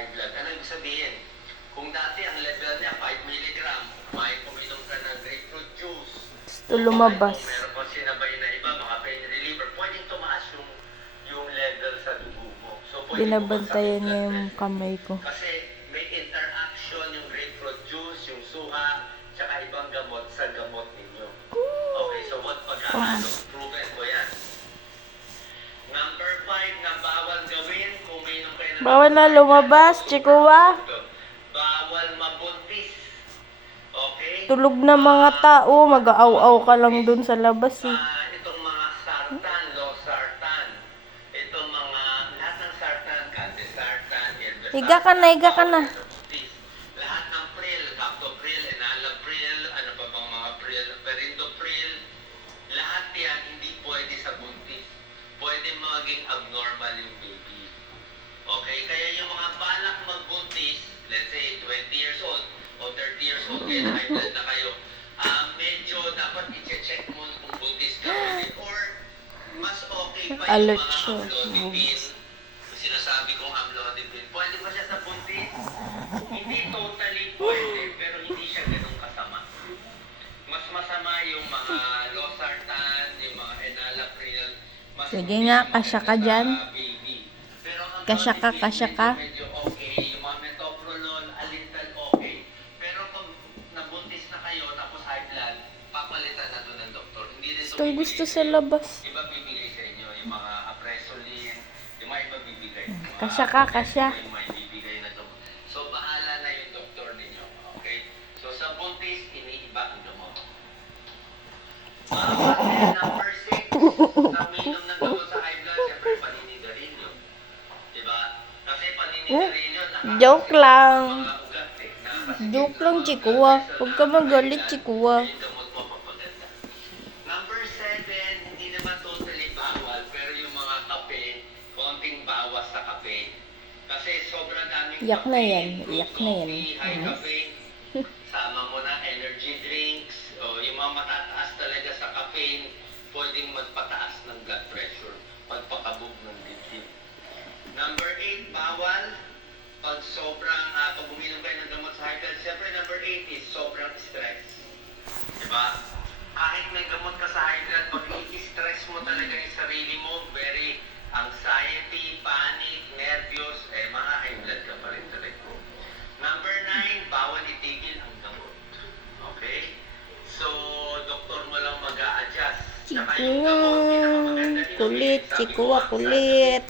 high blood. Ano ibig sabihin? Kung dati ang level niya 5 milligram, may uminom ka ng grapefruit juice. Gusto lumabas. Kung meron kang sinabay na iba, mga pain reliever, pwedeng tumaas yung level sa dugo mo. So, Binabantayan niya yung kamay ko. kasi may interaction yung grapefruit juice, yung suha, tsaka ibang gamot sa gamot ninyo. Okay, so what pagkakano? Proven ko yan. Number 5 na bawal gawin kung may inom kayo ng Bawal na lumabas, chikuwa. bawal mabuntis. Okay? Tulog na mga tao, mag-aaw-aw ka lang dun sa labas eh. Itong mga sartan, losartan, itong mga, lahat ng sartan, candesartan, Higa ka na, higa ka na. lahat ng pril, captopril, enalapril, ano pa bang mga pril, perindopril, lahat yan hindi pwede sa buntis. Pwede maging abnormal yung baby. Okay? Kaya yung mga balak magbuntis, let's say 20 years old o 30 years old, kaya high blood na kayo, medyo dapat i-check mo kung buntis ka pwede. Or mas okay pa yung Alert mga siya. amlodipine. Sinasabi kong amlodipine. Pwede ba siya sa buntis? Hindi totally pwede, pero hindi siya ganun kasama. Mas masama yung mga losartan, yung mga enalapril. Mas Sige nga, kasya ka dyan. baby. Pero ang Kasya ka, amlodipine, kasya ka. medyo okay. Yung mga metoprolol, alintad okay. Pero pag nabuntis na kayo, tapos high blood, papalitan na doon ng doktor. Hindi rin Gustong gusto sa labas. Iba bibigay sa inyo, yung mga apresolin, yung mga iba bibigay. Kasya ka, kasya. Yung mga ibibigay na gamot. So, bahala na yung doktor ninyo. Okay? So, sa buntis, iniiba ang gamot. Number 6, na minum ng gamot sa high blood, siyempre paninigarilyo. Diba? Kasi paninigarilyo, Joke lang. mga ugat eh. Joke lang, chikuwa. Huwag ka magalit, chikuwa. Yung gamot mo papaganda. Number 7, hindi naman totally bawal, pero yung mga kape, konting bawas sa kape. Kasi sobrang daming Iyak na yan, fruit iyak na yan. coffee, high caffeine. Sama mo na energy drinks, o yung mga matataas talaga sa caffeine, pwedeng magpataas ng blood pressure, magpakabog ng dibdib. Number 8, bawal. Pag sobrang, pag uminom kayo ng gamot sa high blood, siyempre number 8 is sobrang stress. Diba? Kahit may gamot ka sa high blood, pag i-stress mo talaga yung sarili mo, very anxiety, panic, nervyos, mga high blood ka pa rin talaga. Number 9, bawal itigil ang gamot. Okay? So, doktor mo lang mag-a-adjust. Saka yung gamot, pinakamaganda inumin, Kulit, sabi ko chikuwa, nga, kulit.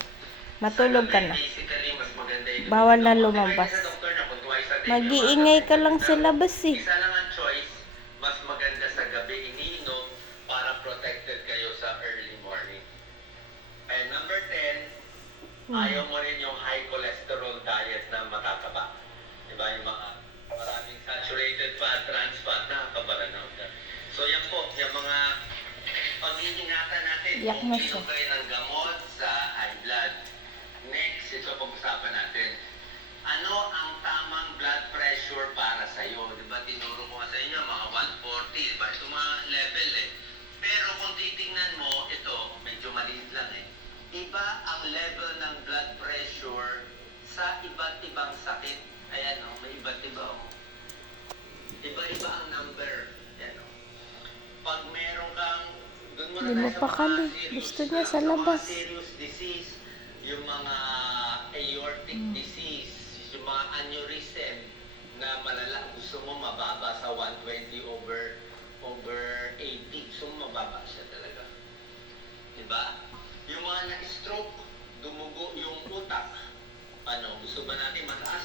Matulog ka na. basically, mas maganda yung Bawal na gamot. lumabas. Depende sa doktor na kung twice a day Mag-iingay ka lang sa labas eh. isa lang ang choice, mas maganda sa gabi iniinom para protected kayo sa early morning. And number 10, ayaw mo rin yung high cholesterol diet na matataba. Diba yung mga maraming saturated fat, trans fat, nakakabaranaw ka. So yan po, yung mga pag-iingatan natin Iyak kung na inom siya. kayo ng gamot sa high blood. Next, ito pag-usapan natin. Ano ang tamang blood pressure para sa iyo? 'Di ba tinuro ko nga sa inyo mga 140, 'di ba? Ito mga level eh. Pero kung titingnan mo, ito medyo maliit lang eh. Iba ang level ng blood pressure sa iba't ibang sakit. Ayan oh, may iba't iba oh. Iba-iba ang number. Ayan oh. Pag meron kang doon mo Hindi na mo tayo pa sa mga kali. serious, Gusto niya sa mga labas. serious disease, yung mga aortic disease, yung mga aneurysm na malala, gusto mo mababa sa 120 over 80. So mababa siya talaga. Diba? Yung mga na-stroke, dumugo yung utak. Ano, gusto ba natin mataas